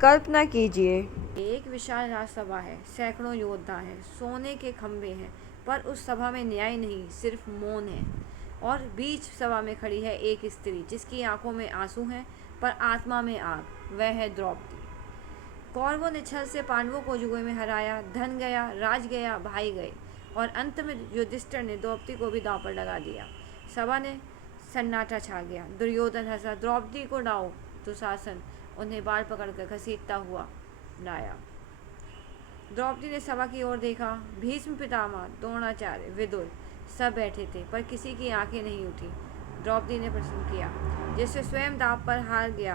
कल्पना कीजिए, एक विशाल राजसभा है, सैकड़ों योद्धा हैं, सोने के खंभे हैं, पर उस सभा में न्याय नहीं, सिर्फ मौन है। और बीच सभा में खड़ी है एक स्त्री जिसकी आंखों में आंसू हैं, पर आत्मा में आग। वह है द्रौपदी। कौरवों ने छल से पांडवों को जुए में हराया, धन गया, राज गया, भाई गए, और अंत में युधिष्ठिर ने द्रौपदी को भी दांव पर लगा दिया। सभा ने सन्नाटा छा गया। दुर्योधन हंसा, द्रौपदी को लाओ। दुशासन उन्हें बाल पकड़कर घसीटता हुआ लाया। द्रौपदी ने सभा की ओर देखा। भीष्म पितामह, द्रोणाचार्य, विदुर सब बैठे थे, पर किसी की आंखें नहीं उठी। द्रौपदी ने प्रश्न किया, जिससे स्वयं दांव पर हार गया,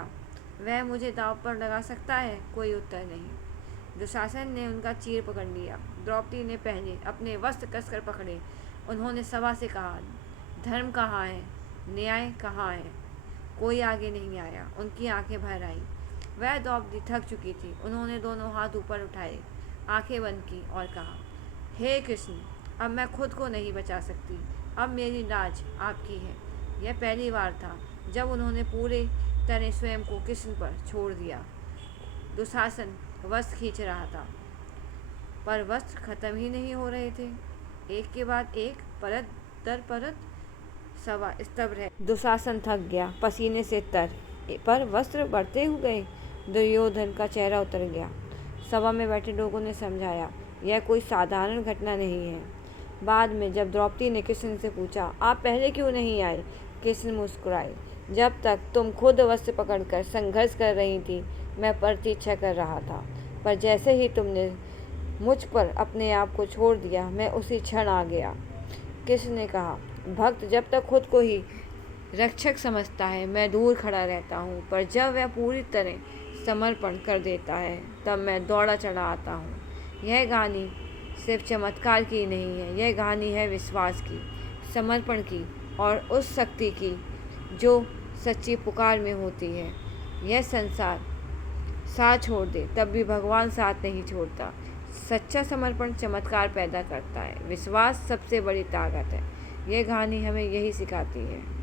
वह मुझे दांव पर लगा सकता है? कोई उत्तर नहीं। दुशासन ने उनका चीर पकड़ लिया। द्रौपदी ने पहले अपने वस्त्र कसकर पकड़े। उन्होंने सभा से कहा, धर्म कहाँ है, न्याय कहाँ है? कोई आगे नहीं आया। उनकी आंखें भर आईं। वह द्रौपदी थक चुकी थी। उन्होंने दोनों हाथ ऊपर उठाए, आंखें बंद की और कहा, हे कृष्ण, अब मैं खुद को नहीं बचा सकती। अब मेरी लाज आपकी है। यह पहली बार था जब उन्होंने पूरे तरह स्वयं को कृष्ण पर छोड़ दिया। दुशासन वस्त्र खींच रहा था, पर वस्त्र खत्म ही नहीं हो रहे थे। एक के बाद एक, परत दर परत सभा स्तब्ध है। दुशासन थक गया, पसीने से तर, पर वस्त्र बढ़ते हुए गए। दुर्योधन का चेहरा उतर गया। सभा में बैठे लोगों ने समझाया, यह कोई साधारण घटना नहीं है। बाद में जब द्रौपदी ने कृष्ण से पूछा, आप पहले क्यों नहीं आए? कृष्ण मुस्कुराए, जब तक तुम खुद वस्त्र पकड़कर संघर्ष कर रही थी, मैं प्रतीक्षा कर रहा था, पर जैसे ही तुमने मुझ पर अपने आप को छोड़ दिया, मैं उसी क्षण आ गया। कृष्ण ने कहा, भक्त जब तक खुद को ही रक्षक समझता है, मैं दूर खड़ा रहता हूँ, पर जब वह पूरी तरह समर्पण कर देता है, तब मैं दौड़ा चला आता हूँ। यह कहानी सिर्फ चमत्कार की नहीं है, यह कहानी है विश्वास की, समर्पण की, और उस शक्ति की जो सच्ची पुकार में होती है। यह संसार साथ छोड़ दे, तब भी भगवान साथ नहीं छोड़ता। सच्चा समर्पण चमत्कार पैदा करता है। विश्वास सबसे बड़ी ताकत है। यह कहानी हमें यही सिखाती है।